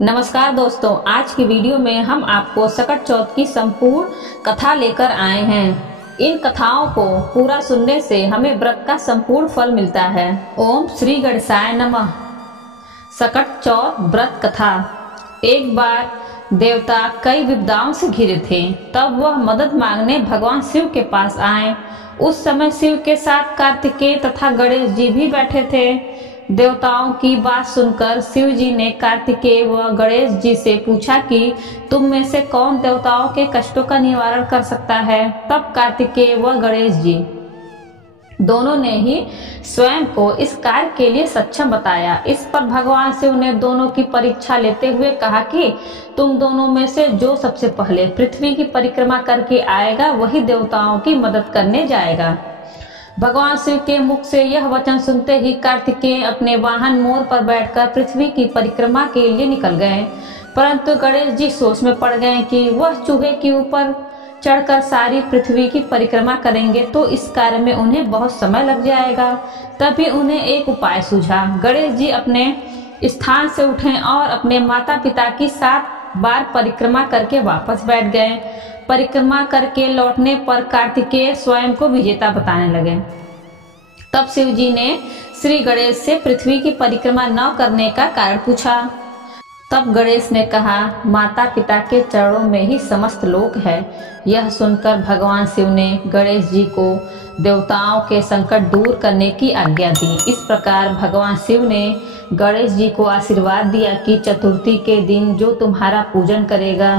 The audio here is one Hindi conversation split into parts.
नमस्कार दोस्तों, आज की वीडियो में हम आपको सकट चौथ की संपूर्ण कथा लेकर आए हैं। इन कथाओं को पूरा सुनने से हमें व्रत का संपूर्ण फल मिलता है। ओम श्री गणेशाय नमः। सकट चौथ व्रत कथा। एक बार देवता कई विपदाओं से घिरे थे, तब वह मदद मांगने भगवान शिव के पास आए। उस समय शिव के साथ कार्तिकेय तथा गणेश जी भी बैठे थे। देवताओं की बात सुनकर शिव जी ने कार्तिकेय व गणेश जी से पूछा कि तुम में से कौन देवताओं के कष्टों का निवारण कर सकता है। तब कार्तिकेय व गणेश जी दोनों ने ही स्वयं को इस कार्य के लिए सक्षम बताया। इस पर भगवान शिव ने दोनों की परीक्षा लेते हुए कहा कि तुम दोनों में से जो सबसे पहले पृथ्वी की परिक्रमा करके आएगा वही देवताओं की मदद करने जाएगा। भगवान शिव के मुख से यह वचन सुनते ही कार्तिकेय अपने वाहन मोर पर बैठकर पृथ्वी की परिक्रमा के लिए निकल गए। परंतु गणेश जी सोच में पड़ गए कि वह चूहे के ऊपर चढ़कर सारी पृथ्वी की परिक्रमा करेंगे तो इस कार्य में उन्हें बहुत समय लग जाएगा। तभी उन्हें एक उपाय सूझा। गणेश जी अपने स्थान से उठे और अपने माता पिता की 7 बार परिक्रमा करके वापस बैठ गए। परिक्रमा करके लौटने पर कार्तिकेय स्वयं को विजेता बताने लगे। तब शिव जी ने श्री गणेश से पृथ्वी की परिक्रमा न करने का कारण पूछा। तब गणेश ने कहा, माता पिता के चरणों में ही समस्त लोक है। यह सुनकर भगवान शिव ने गणेश जी को देवताओं के संकट दूर करने की आज्ञा दी। इस प्रकार भगवान शिव ने गणेश जी को आशीर्वाद दिया कि चतुर्थी के दिन जो तुम्हारा पूजन करेगा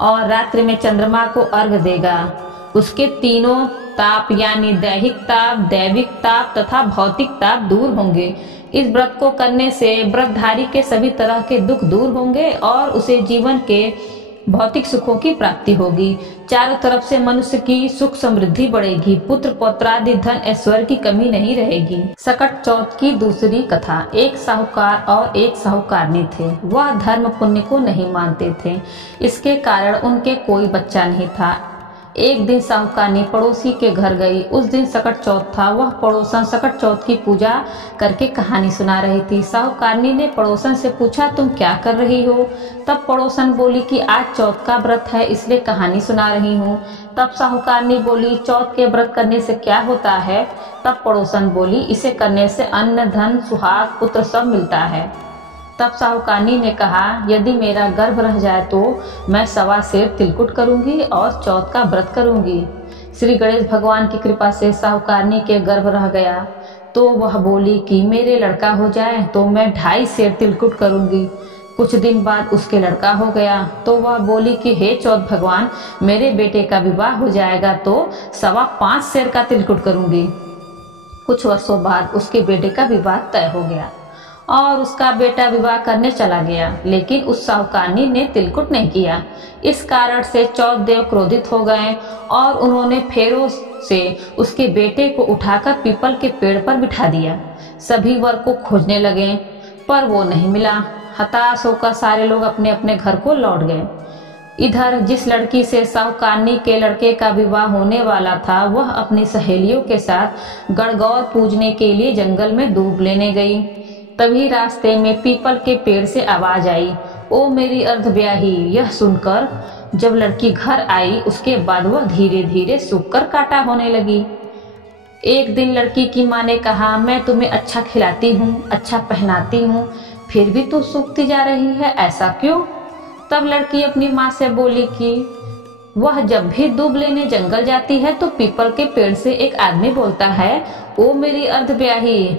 और रात्रि में चंद्रमा को अर्घ देगा, उसके तीनों ताप यानी दैहिक ताप, दैविक ताप तथा भौतिक ताप दूर होंगे। इस व्रत को करने से व्रतधारी के सभी तरह के दुख दूर होंगे और उसे जीवन के भौतिक सुखों की प्राप्ति होगी। चारों तरफ से मनुष्य की सुख समृद्धि बढ़ेगी। पुत्र पौत्रादि धन ऐश्वर्य की कमी नहीं रहेगी। सकट चौथ की दूसरी कथा। एक साहूकार और एक साहूकारनी थे। वह धर्म पुण्य को नहीं मानते थे, इसके कारण उनके कोई बच्चा नहीं था। एक दिन साहूकारनी पड़ोसी के घर गई। उस दिन सकट चौथ था। वह पड़ोसन सकट चौथ की पूजा करके कहानी सुना रही थी। साहूकारनी ने पड़ोसन से पूछा, तुम क्या कर रही हो? तब पड़ोसन बोली कि आज चौथ का व्रत है, इसलिए कहानी सुना रही हूँ। तब साहूकारनी बोली, चौथ के व्रत करने से क्या होता है? तब पड़ोसन बोली, इसे करने से अन्न धन सुहाग पुत्र सब मिलता है। तब साहूकारनी ने कहा, यदि मेरा गर्भ रह जाए तो मैं 1.25 सेर तिलकुट करूंगी और चौथ का व्रत करूंगी। श्री गणेश भगवान की कृपा से साहूकारनी के गर्भ रह गया तो वह बोली कि मेरे लड़का हो जाए तो मैं 2.5 सेर तिलकुट करूंगी। कुछ दिन बाद उसके लड़का हो गया तो वह बोली कि हे चौथ भगवान, मेरे बेटे का विवाह हो जाएगा तो 5.25 सेर का तिलकुट करूंगी। कुछ वर्षों बाद उसके बेटे का विवाह तय हो गया और उसका बेटा विवाह करने चला गया, लेकिन उस साहूकारनी ने तिलकुट नहीं किया। इस कारण से चौथ देव क्रोधित हो गए और उन्होंने फेरों से उसके बेटे को उठाकर पीपल के पेड़ पर बिठा दिया। सभी वर को खोजने लगे पर वो नहीं मिला। हताश होकर सारे लोग अपने अपने घर को लौट गए। इधर जिस लड़की से साहूकारनी के लड़के का विवाह होने वाला था, वह अपनी सहेलियों के साथ गणगौर पूजने के लिए जंगल में दूब लेने गई। तभी रास्ते में पीपल के पेड़ से आवाज आई, ओ मेरी अर्धब्याही। यह सुनकर जब लड़की घर आई उसके बाद वह धीरे धीरे सूखकर काटा होने लगी। एक दिन लड़की की माँ ने कहा, मैं तुम्हें अच्छा खिलाती हूँ, अच्छा पहनाती हूँ, फिर भी तू सूखती जा रही है, ऐसा क्यों? तब लड़की अपनी माँ से बोली कि वह जब भी दूब लेने जंगल जाती है तो पीपल के पेड़ से एक आदमी बोलता है, ओ मेरी अर्धब्याही।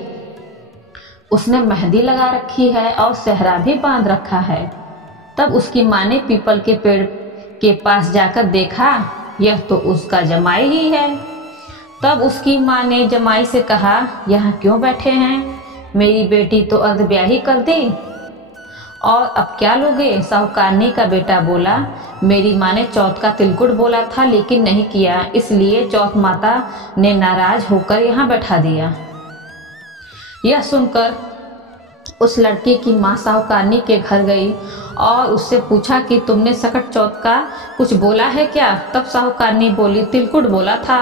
उसने मेहंदी लगा रखी है और सेहरा भी बांध रखा है। तब उसकी माँ ने पीपल के पेड़ के पास जाकर देखा, यह तो उसका जमाई ही है। तब उसकी माँ ने जमाई से कहा, यहाँ क्यों बैठे हैं? मेरी बेटी तो अर्धब्याही कर दी और अब क्या लोगे? साहूकारनी का बेटा बोला, मेरी माँ ने चौथ का तिलकुट बोला था लेकिन नहीं किया, इसलिए चौथ माता ने नाराज होकर यहाँ बैठा दिया। यह सुनकर उस लड़की की माँ साहूकारनी के घर गई और उससे पूछा कि तुमने सकट चौथ का कुछ बोला है क्या? तब साहूकारनी बोली, तिलकुट बोला था।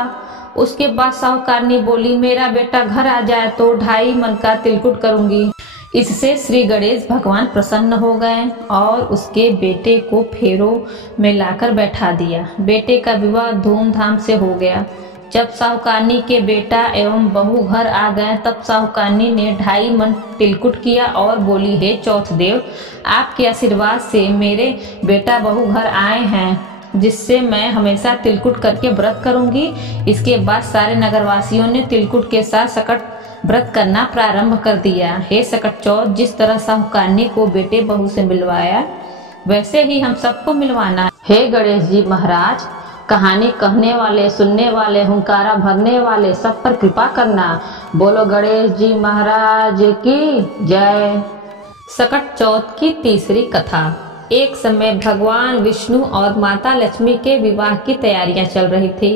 उसके बाद साहूकारनी बोली, मेरा बेटा घर आ जाए तो 2.5 मन का तिलकुट करूंगी। इससे श्री गणेश भगवान प्रसन्न हो गए और उसके बेटे को फेरों में लाकर बैठा दिया। बेटे का विवाह धूमधाम से हो गया। जब साहूकारनी के बेटा एवं बहू घर आ गए तब साहूकारनी ने 2.5 मन तिलकुट किया और बोली, हे चौथ देव, आपके आशीर्वाद से मेरे बेटा बहू घर आए हैं, जिससे मैं हमेशा तिलकुट करके व्रत करूंगी। इसके बाद सारे नगरवासियों ने तिलकुट के साथ सकट व्रत करना प्रारंभ कर दिया। हे सकट चौथ, जिस तरह साहूकारनी को बेटे बहू से मिलवाया वैसे ही हम सबको मिलवाना। हे गणेश जी महाराज, कहानी कहने वाले, सुनने वाले, हुंकारा भरने वाले सब पर कृपा करना। बोलो गणेश जी महाराज की जय। सकट चौथ की तीसरी कथा। एक समय भगवान विष्णु और माता लक्ष्मी के विवाह की तैयारियां चल रही थी।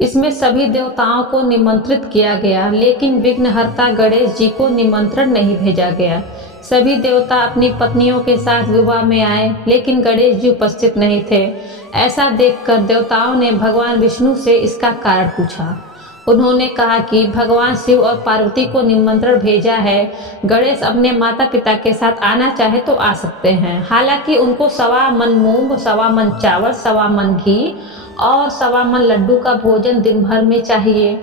इसमें सभी देवताओं को निमंत्रित किया गया, लेकिन विघ्नहर्ता गणेश जी को निमंत्रण नहीं भेजा गया। सभी देवता अपनी पत्नियों के साथ विवाह में आए, लेकिन गणेश जी उपस्थित नहीं थे। ऐसा देखकर देवताओं ने भगवान विष्णु से इसका कारण पूछा। उन्होंने कहा कि भगवान शिव और पार्वती को निमंत्रण भेजा है। गणेश अपने माता पिता के साथ आना चाहे तो आ सकते हैं। हालांकि उनको 1.25 मन मूंग, 1.25 मन चावल, 1.25 मन घी और 1.25 मन लड्डू का भोजन दिन भर में चाहिए।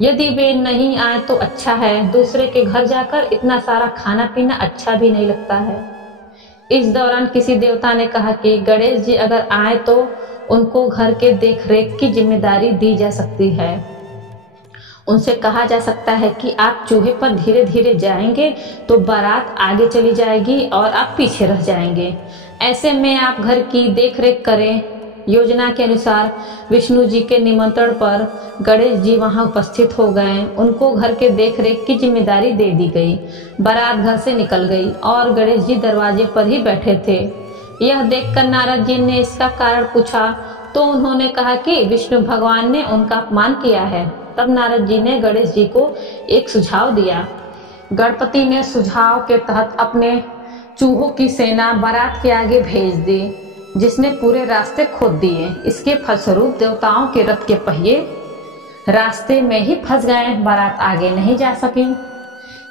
यदि वे नहीं आए तो अच्छा है। दूसरे के घर जाकर इतना सारा खाना पीना अच्छा भी नहीं लगता है। इस दौरान किसी देवता ने कहा कि गणेश जी अगर आए तो उनको घर के देखरेख की जिम्मेदारी दी जा सकती है। उनसे कहा जा सकता है कि आप चूहे पर धीरे धीरे जाएंगे तो बारात आगे चली जाएगी और आप पीछे रह जाएंगे। ऐसे में आप घर की देखरेख करें। योजना के अनुसार विष्णु जी के निमंत्रण पर गणेश जी वहां उपस्थित हो गए। उनको घर के देखरेख की जिम्मेदारी दे दी गई। बारात घर से निकल गई और गणेश जी दरवाजे पर ही बैठे थे। यह देखकर नारद जी ने इसका कारण पूछा तो उन्होंने कहा कि विष्णु भगवान ने उनका अपमान किया है। तब नारद जी ने गणेश जी को एक सुझाव दिया। गणपति ने सुझाव के तहत अपने चूहों की सेना बारात के आगे भेज दी, जिसने पूरे रास्ते खोद दिए। इसके फलस्वरूप देवताओं के रथ के पहिए रास्ते में ही फंस गए। बारात आगे नहीं जा सकी।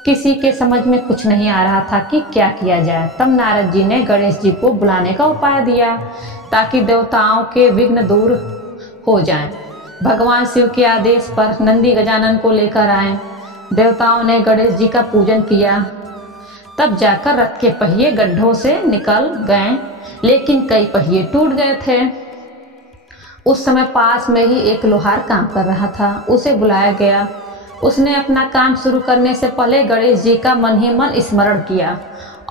किसी के समझ में कुछ नहीं आ रहा था कि क्या किया जाए। तब नारद जी ने गणेश जी को बुलाने का उपाय दिया ताकि देवताओं के विघ्न दूर हो जाएं। भगवान शिव के आदेश पर नंदी गजानन को लेकर आए। देवताओं ने गणेश जी का पूजन किया। तब जाकर रथ के पहिए गड्ढों से निकल गए, लेकिन कई पहिए टूट गए थे। उस समय पास में ही एक लोहार काम कर रहा था। उसे बुलाया गया। उसने अपना काम शुरू करने से पहले गणेश जी का मन ही मन स्मरण किया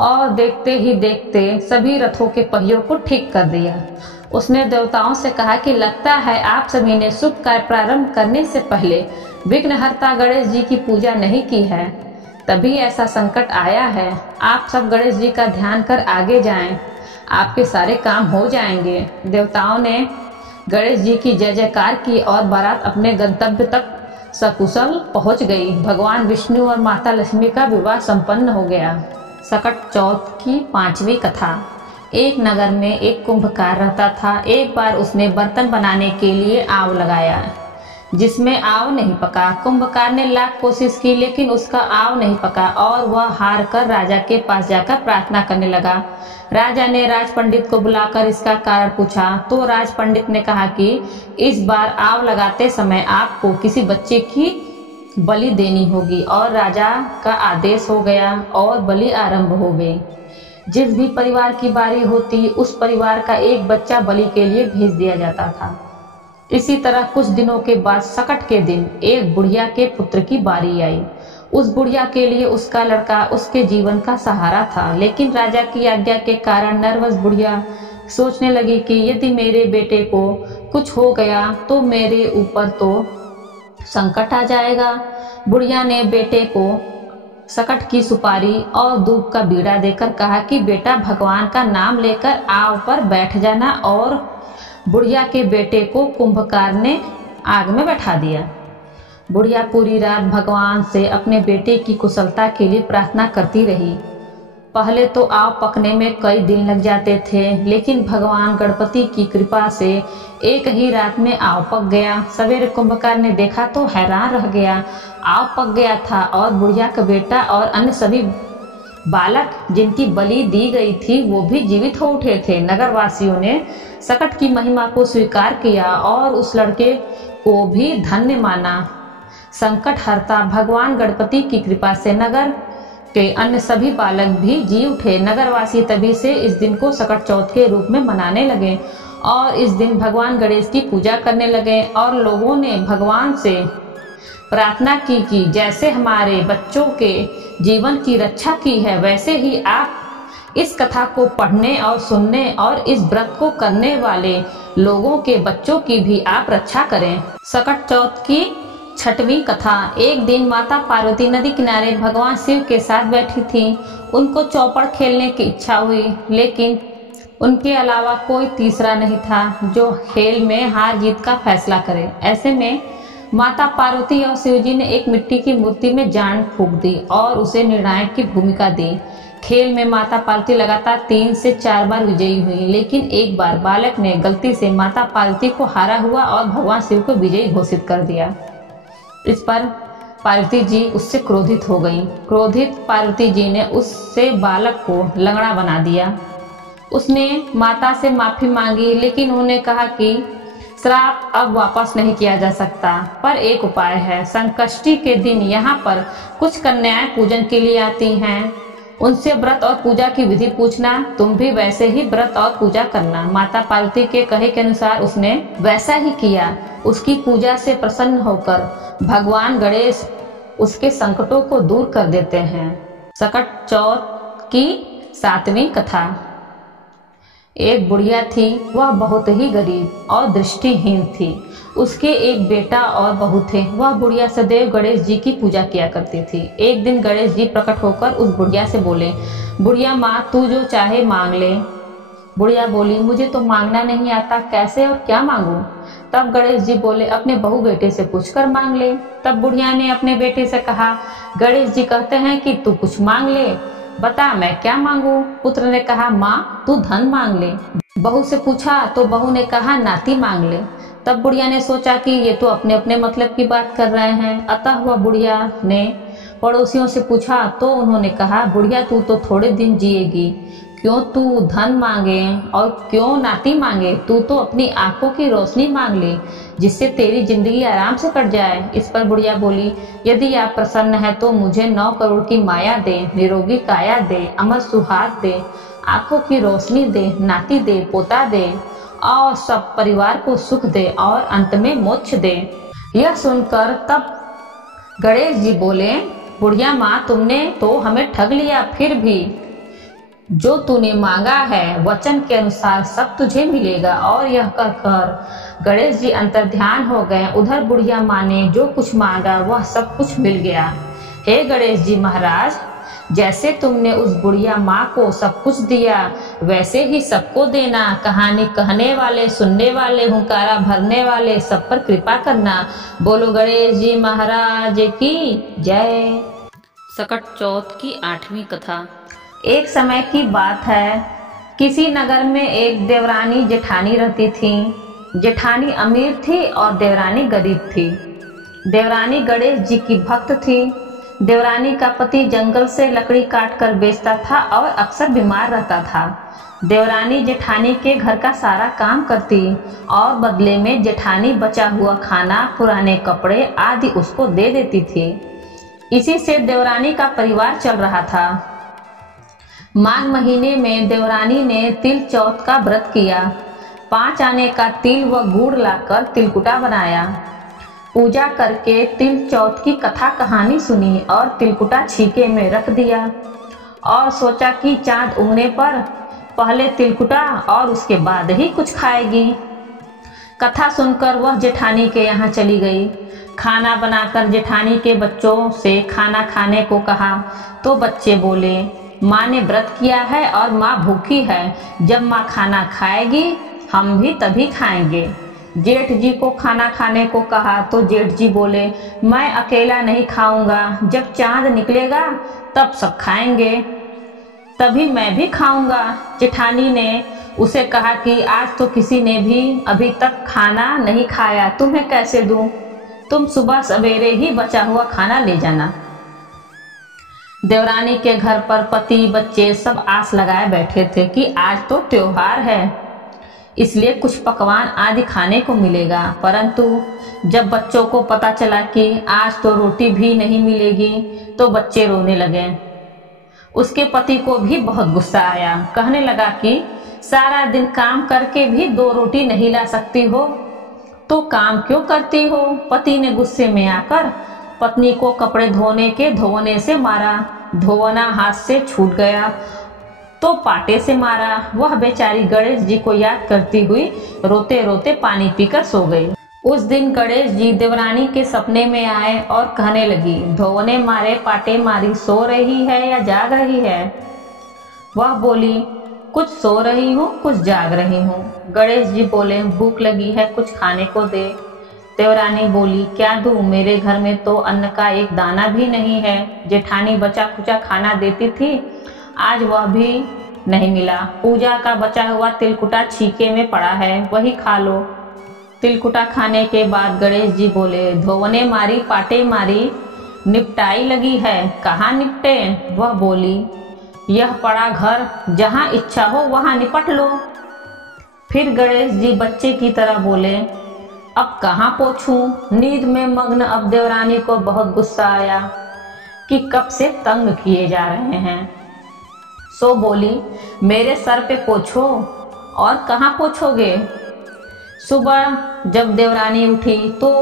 और देखते ही देखते सभी रथों के पहियों को ठीक कर दिया। उसने देवताओं से कहा कि लगता है आप सभी ने शुभ कार्य प्रारंभ करने से पहले विघ्नहर्ता गणेश जी की पूजा नहीं की है, तभी ऐसा संकट आया है। आप सब गणेश जी का ध्यान कर आगे जाएं, आपके सारे काम हो जाएंगे। देवताओं ने गणेश जी की जय जयकार की और बारात अपने गंतव्य तक सकुशल पहुंच गई। भगवान विष्णु और माता लक्ष्मी का विवाह संपन्न हो गया। सकट चौथ की 5वीं कथा। एक नगर में एक कुंभकार रहता था। एक बार उसने बर्तन बनाने के लिए आग लगाया, जिसमें आग नहीं पका। कुंभकार ने लाख कोशिश की, लेकिन उसका आग नहीं पका और वह हार कर राजा के पास जाकर प्रार्थना करने लगा। राजा ने राज पंडित को बुलाकर इसका कारण पूछा तो राज पंडित ने कहा कि इस बार आग लगाते समय आपको किसी बच्चे की बलि देनी होगी। और राजा का आदेश हो गया और बलि आरंभ हो गई। जिस भी परिवार की बारी होती उस परिवार का एक बच्चा बलि के लिए भेज दिया जाता था। इसी तरह कुछ दिनों के बाद सकट के दिन एक बुढ़िया के पुत्र की बारी आई। उस बुढ़िया के लिए उसका लड़का उसके जीवन का सहारा था, लेकिन राजा की आज्ञा के कारण नर्वस बुढ़िया सोचने लगी कि यदि मेरे बेटे को कुछ हो गया तो मेरे ऊपर तो संकट आ जाएगा। बुढ़िया ने बेटे को सकट की सुपारी और दूध का बीड़ा देकर कहा कि बेटा भगवान का नाम लेकर आग पर बैठ जाना। और बुढ़िया के बेटे को कुंभकार ने आग में बैठा दिया। बुढ़िया पूरी रात भगवान से अपने बेटे की कुशलता के लिए प्रार्थना करती रही। पहले तो आग पकने में कई दिन लग जाते थे, लेकिन भगवान गणपति की कृपा से एक ही रात में आग पक गया। सवेरे कुंभकार ने देखा तो हैरान रह गया। आग पक गया था और बुढ़िया का बेटा और अन्य सभी बालक जिनकी बलि दी गई थी वो भी जीवित हो उठे थे। नगरवासियों ने सकट की महिमा को स्वीकार किया और उस लड़के को भी धन्य माना। संकट हरता भगवान गणपति की कृपा से नगर के अन्य सभी बालक भी जी उठे। नगरवासी तभी से इस दिन को सकट चौथ के रूप में मनाने लगे और इस दिन भगवान गणेश की पूजा करने लगे और लोगों ने भगवान से प्रार्थना की कि जैसे हमारे बच्चों के जीवन की रक्षा की है वैसे ही आप इस कथा को पढ़ने और सुनने और इस व्रत को करने वाले लोगों के बच्चों की भी आप रक्षा करें। सकट चौथ की छठवीं कथा। एक दिन माता पार्वती नदी किनारे भगवान शिव के साथ बैठी थी। उनको चौपड़ खेलने की इच्छा हुई, लेकिन उनके अलावा कोई तीसरा नहीं था जो खेल में हार जीत का फैसला करे। ऐसे में माता पार्वती और शिवजी ने एक मिट्टी की मूर्ति में जान फूंक दी और उसे निर्णायक की भूमिका दी। खेल में माता पार्वती लगातार 3 से 4 बार विजयी हुई, लेकिन एक बार बालक ने गलती से माता पार्वती को हारा हुआ और भगवान शिव को विजयी घोषित कर दिया। इस पर पार्वती जी उससे क्रोधित हो गईं। क्रोधित पार्वती जी ने उससे बालक को लंगड़ा बना दिया। उसने माता से माफी मांगी, लेकिन उन्होंने कहा कि श्राप अब वापस नहीं किया जा सकता, पर एक उपाय है। संकष्टी के दिन यहाँ पर कुछ कन्याएं पूजन के लिए आती हैं, उनसे व्रत और पूजा की विधि पूछना। तुम भी वैसे ही व्रत और पूजा करना। माता पार्वती के कहे के अनुसार उसने वैसा ही किया। उसकी पूजा से प्रसन्न होकर भगवान गणेश उसके संकटों को दूर कर देते हैं। सकट चौथ की 7वीं कथा। एक बुढ़िया थी, वह बहुत ही गरीब और दृष्टिहीन थी। उसके एक बेटा और बहू थे। वह बुढ़िया सदैव गणेश जी की पूजा किया करती थी। एक दिन गणेश जी प्रकट होकर उस बुढ़िया से बोले, बुढ़िया माँ, तू जो चाहे मांग ले। बुढ़िया बोली, मुझे तो मांगना नहीं आता, कैसे और क्या मांगू? तब गणेश जी बोले, अपने बहू बेटे से पूछकर मांग ले। तब बुढ़िया ने अपने बेटे से कहा, गणेश जी कहते हैं कि तू कुछ मांग ले, बता मैं क्या मांगू? पुत्र ने कहा, माँ तू धन मांग ले। बहू से पूछा तो बहू ने कहा, नाती मांग ले। तब बुढ़िया ने सोचा कि ये तो अपने अपने मतलब की बात कर रहे हैं, अतः वह बुढ़िया ने पड़ोसियों से पूछा तो उन्होंने कहा, बुढ़िया तू तो थोड़े दिन जिएगी, क्यों तू धन मांगे और क्यों नाती मांगे? तू तो अपनी आंखों की रोशनी मांग ले, जिससे तेरी जिंदगी आराम से कट जाए। इस पर बुढ़िया बोली, यदि आप प्रसन्न है तो मुझे 9 करोड़ की माया दे, निरोगी काया दे, अमर सुहाग दे, आंखों की रोशनी दे, नाती दे, पोता दे और सब परिवार को सुख दे और अंत में मोक्ष दे। यह सुनकर तब गणेश जी बोले, बुढ़िया माँ, तुमने तो हमें ठग लिया, फिर भी जो तूने मांगा है वचन के अनुसार सब तुझे मिलेगा। और यह कहकर गणेश जी अंतर्ध्यान हो गए। उधर बुढ़िया माँ ने जो कुछ मांगा वह सब कुछ मिल गया। हे गणेश जी महाराज, जैसे तुमने उस बुढ़िया माँ को सब कुछ दिया वैसे ही सबको देना। कहानी कहने वाले, सुनने वाले, हुंकारा भरने वाले सब पर कृपा करना। बोलो गणेश जी महाराज की जय। सकट चौथ की 8वीं कथा। एक समय की बात है, किसी नगर में एक देवरानी जेठानी रहती थी। जेठानी अमीर थी और देवरानी गरीब थी। देवरानी गणेश जी की भक्त थी। देवरानी का पति जंगल से लकड़ी काट कर बेचता था और अक्सर बीमार रहता था। देवरानी जेठानी के घर का सारा काम करती और बदले में जेठानी बचा हुआ खाना, पुराने कपड़े आदि उसको दे देती थी। इसी से देवरानी का परिवार चल रहा था। माघ महीने में देवरानी ने तिल चौथ का व्रत किया। 5 आने का तिल व गुड़ लाकर तिलकुटा बनाया। पूजा करके तिल चौथ की कथा कहानी सुनी और तिलकुटा छीके में रख दिया और सोचा कि चांद उगने पर पहले तिलकुटा और उसके बाद ही कुछ खाएगी। कथा सुनकर वह जेठानी के यहाँ चली गई। खाना बनाकर जेठानी के बच्चों से खाना खाने को कहा तो बच्चे बोले, माँ ने व्रत किया है और माँ भूखी है, जब माँ खाना खाएगी हम भी तभी खाएंगे। जेठ जी को खाना खाने को कहा तो जेठ जी बोले, मैं अकेला नहीं खाऊंगा, जब चांद निकलेगा तब सब खाएंगे, तभी मैं भी खाऊंगा। जेठानी ने उसे कहा कि आज तो किसी ने भी अभी तक खाना नहीं खाया, तुम्हें कैसे दूं? तुम सुबह सवेरे ही बचा हुआ खाना ले जाना। देवरानी के घर पर पति बच्चे सब आस लगाए बैठे थे कि आज तो त्योहार है, इसलिए कुछ पकवान आदि खाने को मिलेगा। परंतु जब बच्चों को पता चला कि आज तो रोटी भी नहीं मिलेगी तो बच्चे रोने लगे। उसके पति को भी बहुत गुस्सा आया। कहने लगा कि सारा दिन काम करके भी 2 रोटी नहीं ला सकती हो तो काम क्यों करती हो। पति ने गुस्से में आकर पत्नी को कपड़े धोने से मारा। धोना हाथ से छूट गया तो पाटे से मारा। वह बेचारी गणेश जी को याद करती हुई रोते रोते पानी पीकर सो गई। उस दिन गणेश जी देवरानी के सपने में आए और कहने लगी, धोने मारे पाटे मारी, सो रही है या जाग रही है। वह बोली, कुछ सो रही हूँ कुछ जाग रही हूँ। गणेश जी बोले, भूख लगी है, कुछ खाने को दे। देवरानी बोली, क्या दूँ, मेरे घर में तो अन्न का एक दाना भी नहीं है। जेठानी बचा खुचा खाना देती थी, आज वह भी नहीं मिला। पूजा का बचा हुआ तिलकुटा छीके में पड़ा है, वही खा लो। तिलकुटा खाने के बाद गणेश जी बोले, धोने मारी पाटे मारी, निपटाई लगी है, कहाँ निपटे। वह बोली, यह पड़ा घर, जहाँ इच्छा हो वहाँ निपट लो। फिर गणेश जी बच्चे की तरह बोले, अब कहाँ पोछूं। नींद में मग्न अब देवरानी को बहुत गुस्सा आया कि कब से तंग किए जा रहे हैं। सो बोली, मेरे सर पे पोछो। और कहाँ पोछोगे। सुबह जब देवरानी उठी तो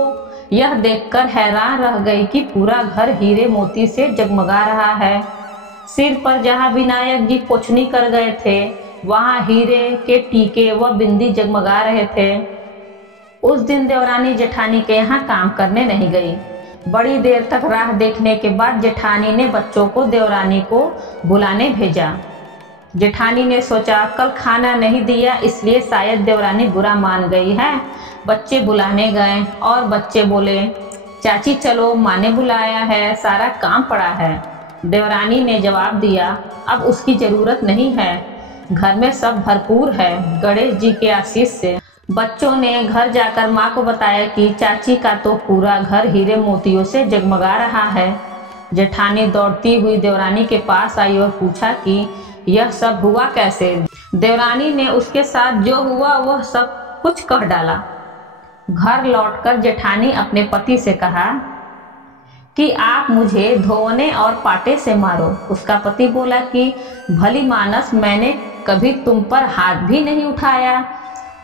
यह देखकर हैरान रह गई कि पूरा घर हीरे मोती से जगमगा रहा है। सिर पर जहाँ विनायक जी पोछनी कर गए थे वहाँ हीरे के टीके व बिंदी जगमगा रहे थे। उस दिन देवरानी जेठानी के यहाँ काम करने नहीं गई। बड़ी देर तक राह देखने के बाद जेठानी ने बच्चों को देवरानी को बुलाने भेजा। जेठानी ने सोचा कल खाना नहीं दिया इसलिए शायद देवरानी बुरा मान गई है। बच्चे बुलाने गए और बच्चे बोले, चाची चलो, माँ ने बुलाया है, सारा काम पड़ा है। देवरानी ने जवाब दिया, अब उसकी जरूरत नहीं है, घर में सब भरपूर है गणेश जी के आशीष से। बच्चों ने घर जाकर माँ को बताया कि चाची का तो पूरा घर हीरे मोतियों से जगमगा रहा है। जेठानी दौड़ती हुई देवरानी के पास आई और पूछा कि यह सब हुआ कैसे। देवरानी ने उसके साथ जो हुआ वह सब कुछ कह डाला। घर लौटकर जेठानी अपने पति से कहा कि आप मुझे धोने और पाटे से मारो। उसका पति बोला कि भली मानस, मैंने कभी तुम पर हाथ भी नहीं उठाया,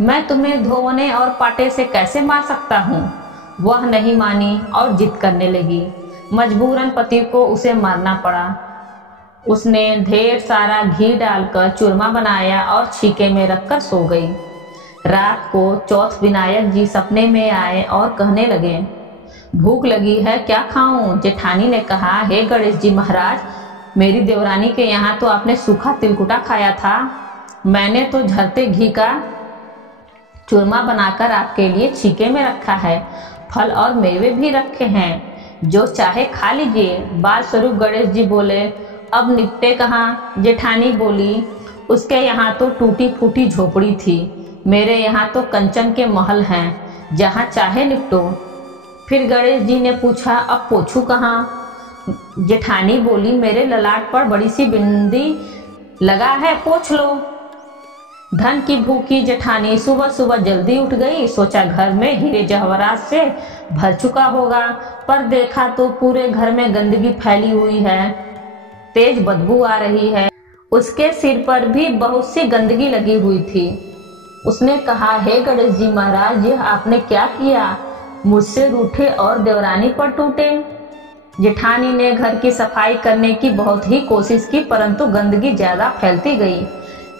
मैं तुम्हें धोने और पाटे से कैसे मार सकता हूँ। वह नहीं मानी और जिद करने लगी। मजबूरन पति को उसे मारना पड़ा। उसने ढेर सारा घी डालकर चूरमा बनाया और छीके में रखकर सो गई। रात को चौथ विनायक जी सपने में आए और कहने लगे, भूख लगी है, क्या खाऊं। जेठानी ने कहा, हे गणेश जी महाराज, मेरी देवरानी के यहाँ तो आपने सूखा तिलकुटा खाया था, मैंने तो झरते घी का चूरमा बनाकर आपके लिए छीके में रखा है, फल और मेवे भी रखे हैं, जो चाहे खा लीजिए। बाल स्वरूप गणेश जी बोले, अब निपटे कहाँ। जेठानी बोली, उसके यहाँ तो टूटी फूटी झोपड़ी थी, मेरे यहाँ तो कंचन के महल हैं, जहाँ चाहे निपटो। फिर गणेश जी ने पूछा, अब पोछू कहाँ। जेठानी बोली, मेरे ललाट पर बड़ी सी बिंदी लगा है, पोछ लो। धन की भूखी जेठानी सुबह सुबह जल्दी उठ गई। सोचा घर में हीरे जवाहरात से भर चुका होगा, पर देखा तो पूरे घर में गंदगी फैली हुई है, तेज बदबू आ रही है। उसके सिर पर भी बहुत सी गंदगी लगी हुई थी। उसने कहा, हे गणेश जी महाराज, यह आपने क्या किया, मुझसे रूठे और देवरानी पर टूटे। जेठानी ने घर की सफाई करने की बहुत ही कोशिश की, परंतु गंदगी ज्यादा फैलती गई।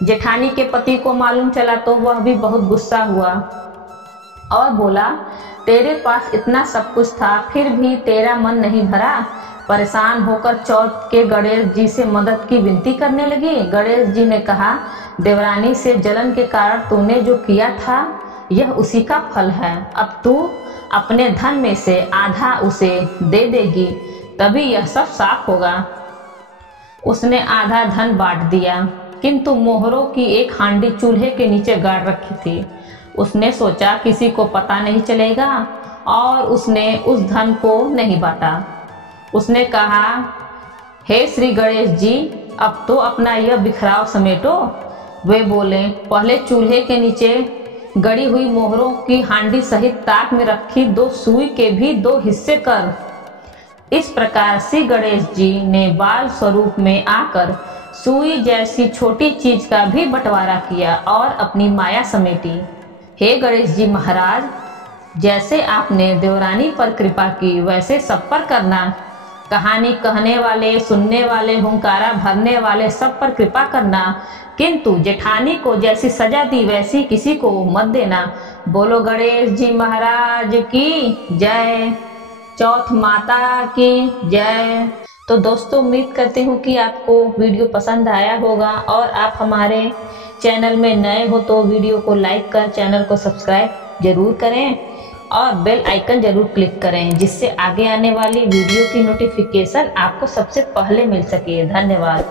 जेठानी के पति को मालूम चला तो वह भी बहुत गुस्सा हुआ और बोला, तेरे पास इतना सब कुछ था, फिर भी तेरा मन नहीं भरा। परेशान होकर चौथ के गणेश जी से मदद की विनती करने लगी। गणेश जी ने कहा, देवरानी से जलन के कारण तूने जो किया था यह उसी का फल है। अब तू अपने धन में से आधा उसे दे देगी, तभी यह सब साफ होगा। उसने आधा धन बांट दिया, किंतु मोहरों की एक हांडी चूल्हे के नीचे गाड़ रखी थी। उसने सोचा किसी को पता नहीं चलेगा और उसने उस धन को नहीं बांटा। उसने कहा, हे श्री गणेश जी, अब तो अपना यह बिखराव समेटो। वे बोले, पहले चूल्हे के नीचे गड़ी हुई मोहरों की हांडी सहित ताक में रखी 2 सुई के भी 2 हिस्से कर। इस प्रकार श्री गणेश जी ने बाल स्वरूप में आकर सुई जैसी छोटी चीज का भी बंटवारा किया और अपनी माया समेटी। हे गणेश जी महाराज, जैसे आपने देवरानी पर कृपा की वैसे सब पर करना। कहानी कहने वाले, सुनने वाले, हुंकारा भरने वाले सब पर कृपा करना, किंतु जेठानी को जैसी सजा दी वैसी किसी को मत देना। बोलो गणेश जी महाराज की जय। चौथ माता की जय। तो दोस्तों, उम्मीद करती हूँ कि आपको वीडियो पसंद आया होगा और आप हमारे चैनल में नए हो तो वीडियो को लाइक कर चैनल को सब्सक्राइब जरूर करें और बेल आइकन जरूर क्लिक करें, जिससे आगे आने वाली वीडियो की नोटिफिकेशन आपको सबसे पहले मिल सके। धन्यवाद।